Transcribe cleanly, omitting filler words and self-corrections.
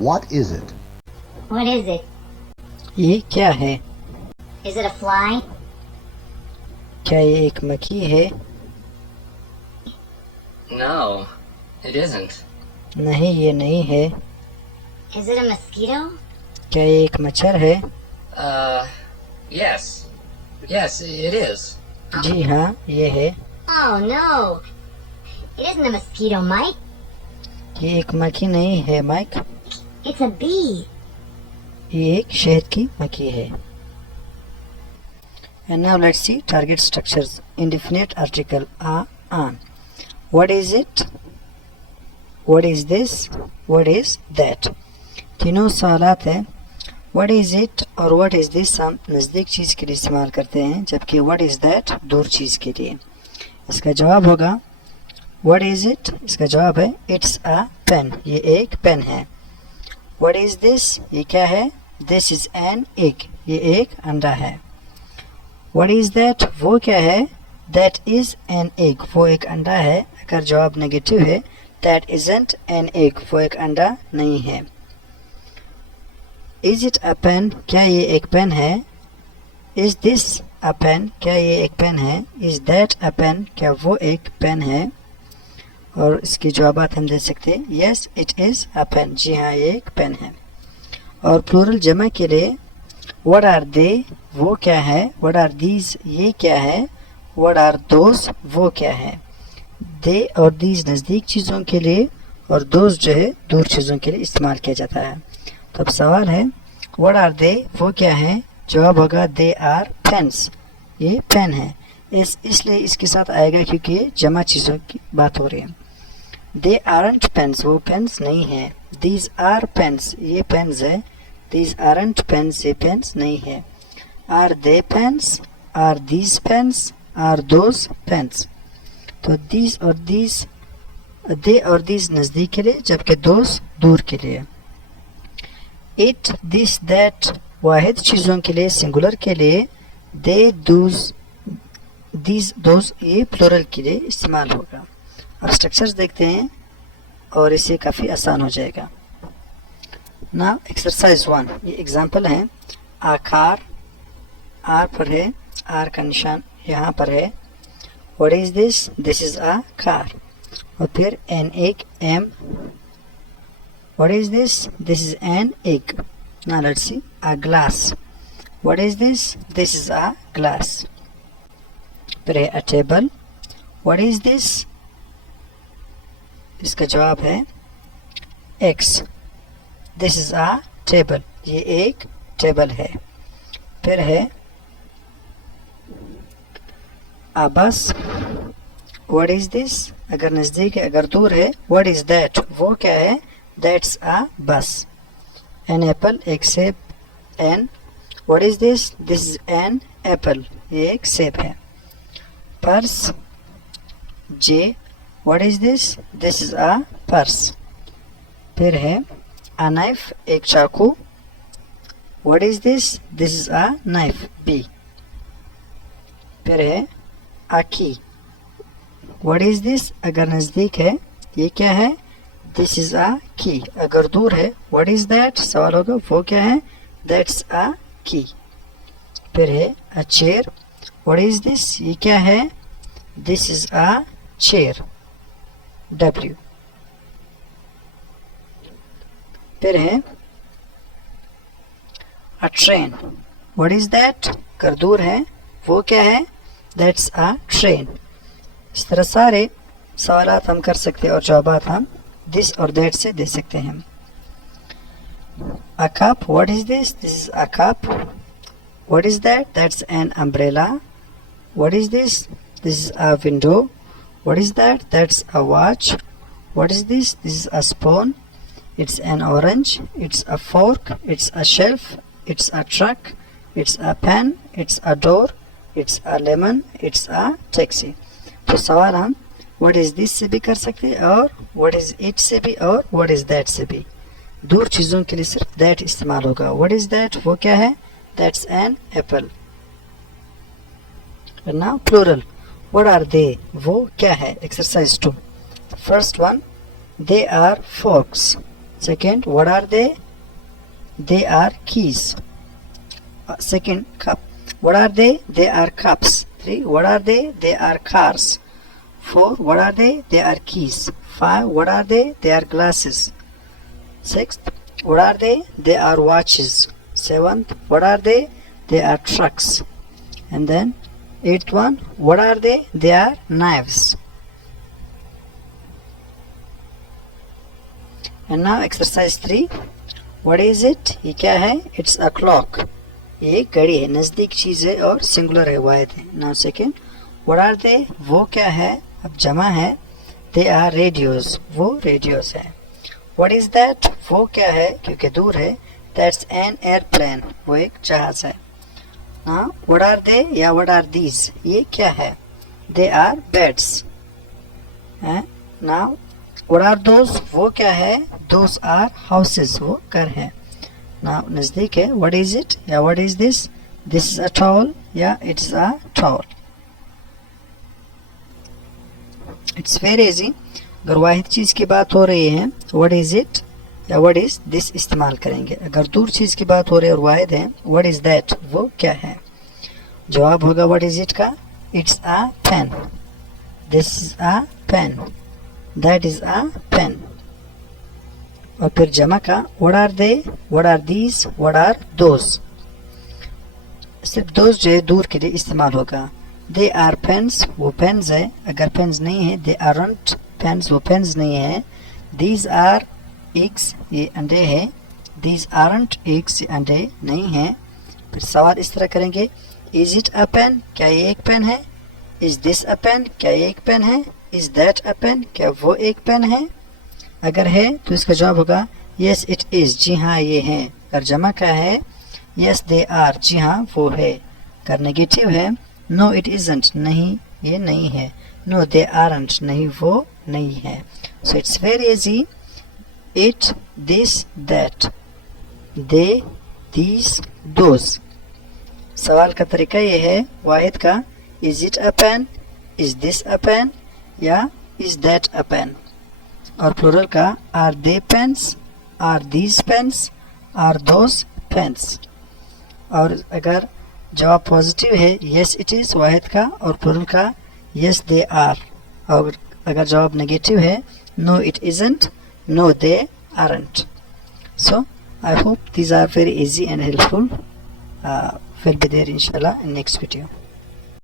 What is it? What is it? ये क्या है? Is it a fly? क्या ये एक मक्खी है? No, it isn't. नहीं, ये नहीं है। Is it a mosquito? क्या ये एक मच्छर है? Yes. Yes, it is. जी हाँ, ये है। Oh no! It isn't a mosquito, Mike. ये एक मक्खी नहीं है, माइक। It's a bee. ये एक शहद की मक्खी है। And now let's see target structures. Indefinite article on. What is it? What is this? What is that? तीनों सवालात हैं। What is it और what is this हम नज़दीक चीज़ के लिए इस्तेमाल करते हैं, जबकि what is that दूर चीज़ के लिए। इसका जवाब होगा What is it? इसका जवाब है It's a pen. ये एक पेन है। What is this? ये क्या है? This is an egg. ये एक अंडा है। What is that? वो क्या है? That is an egg. वो एक अंडा है। अगर जवाब नेगेटिव है, That isn't an egg. वो एक अंडा नहीं है। Is it a pen? क्या ये एक पेन है? Is this a pen? क्या ये एक पेन है? Is that a pen? क्या वो एक पेन है? और इसके जवाबात हम दे सकते हैं Yes, it is a pen. जी हाँ, ये एक पेन है। और प्लूरल जमा के लिए What are they? वो क्या है? What are these? ये क्या है? What are those? वो क्या है? They और these नज़दीक चीज़ों के लिए और those जो है दूर चीज़ों के लिए इस्तेमाल किया जाता है। तो अब सवाल है What are they? वो क्या है? जवाब होगा They are pens. ये पेन है। इसलिए इसके साथ आएगा क्योंकि जमा चीज़ों की बात हो रही है। They aren't pens. वो पेन्स नहीं है। These are pens. ये पेन्स है। These aren't pens. ये पेन्स नहीं है। Are they pens? Are these pens? Are those pens? तो these और these, they और these नज़दीक के लिए, जबकि those दूर के लिए। It, this, that वाहिद चीज़ों के लिए, सिंगुलर के लिए। They, those, these, those ये प्लूरल के लिए इस्तेमाल होगा। अब स्ट्रक्चर्स देखते हैं और इसे काफ़ी आसान हो जाएगा। ना एक्सरसाइज 1, ये एग्जाम्पल है। आकार आर पर है, आर का निशान यहाँ पर है। What is this? This is a car. और फिर an egg, m. What is this? This is an egg. Now let's see a glass. What is this? This is a glass. फिर है a table. What is this? इसका जवाब है X. This is a table. ये एक table है। फिर है a bus. What is this? अगर नज़दीक है, अगर दूर है What is that? वो क्या है? That's a bus. An apple. एक सेब N. What is this? This is an apple. ये एक सेब है। Purse J. What is this? This is a purse. फिर है a knife. एक चाकू। What is this? This is a knife. B. फिर है a key. What is this? अगर नज़दीक है ये क्या है? This is a key. अगर दूर है What is that? सवाल होगा वो क्या है? That's a key. फिर है a chair. What is this? ये क्या है? This is a chair. W. फिर है a train. What is that? अगर दूर है वो क्या है? That's a train. इस तरह सारे सवालात हम कर सकते हैं और जवाबात हम this और that से दे सकते हैं। A cup. What is this? This is a cup. What is that? That's an umbrella. What is this? This is a window. What is that? That's a watch. What is this? This is a spoon. It's an orange. It's a fork. It's a shelf. It's a truck. It's a pen. It's a door. It's a lemon. It's a taxi. तो सवाल हम What is this से भी कर सकते हैं और What is it से भी और What is that से भी। दूर चीज़ों के लिए सिर्फ that इस्तेमाल होगा। What is that? वो क्या है? That's an apple. And now plural. What are they? वो क्या है? Exercise 2. First one, they are forks. Second, what are they? They are keys. Second, cup. What are they? They are cups. 3, what are they? They are cars. 4, what are they? They are keys. 5, what are they? They are glasses. 6th, what are they? They are watches. 7th, what are they? They are trucks. And then 8th one, what are they? They are knives. And now exercise 3. What is it? ये क्या है? It's a clock. ये एक घड़ी है, नज़दीक चीज़ है और सिंगुलर है, वाहिद है. Now second, what are they? वो क्या है? अब जमा है. They are radios. वो radios है. What is that? वो क्या है? क्योंकि दूर है. That's an airplane. वो एक जहाज है. Now what are they? या what are these? ये क्या है? They are beds. Now what are those? वो क्या है? Those are houses. वो घर है. Now नज़दीक है. What is it? या what is this? This is a towel. या it's a towel. It's very easy. अगर वाहिद चीज़ की बात हो रही है, what is it? या what is this इस्तेमाल करेंगे. अगर दूर चीज़ की बात हो रही है और वाहिद है, what is that? वो क्या है? जवाब होगा what is it का? It's a pen. This is a pen. That is a pen. और फिर जमा का what are they? What are these? What are those? सिर्फ those जो है दूर के लिए इस्तेमाल होगा. They are pens. वो pens है. अगर pens नहीं है, they aren't pens. वो pens नहीं है. These are eggs. ये अंडे हैं. These aren't eggs. ये अंडे नहीं हैं. फिर सवाल इस तरह करेंगे. Is it a pen? क्या ये एक पेन है? Is this a pen? क्या ये एक पेन है? Is that a pen? क्या वो एक पेन है? अगर है तो इसका जवाब होगा Yes it is. जी हाँ ये है. अगर जमा का है Yes they are. जी हाँ वो है. अगर नेगेटिव है No it isn't. नहीं ये नहीं है. No they aren't. नहीं वो नहीं है. So it's very easy. It, this, that. They, these, those. सवाल का तरीका ये है वाहिद का Is it a pen? Is this a pen? या Is that a pen? और प्लूरल का Are they pens? Are these pens? Are those pens? और अगर जवाब पॉजिटिव है Yes it is वाहिद का और प्लूरल का Yes they are. और अगर जवाब नेगेटिव है No it isn't. No they aren't. So I hope these are very easy and helpful. Will be there inshallah in next video.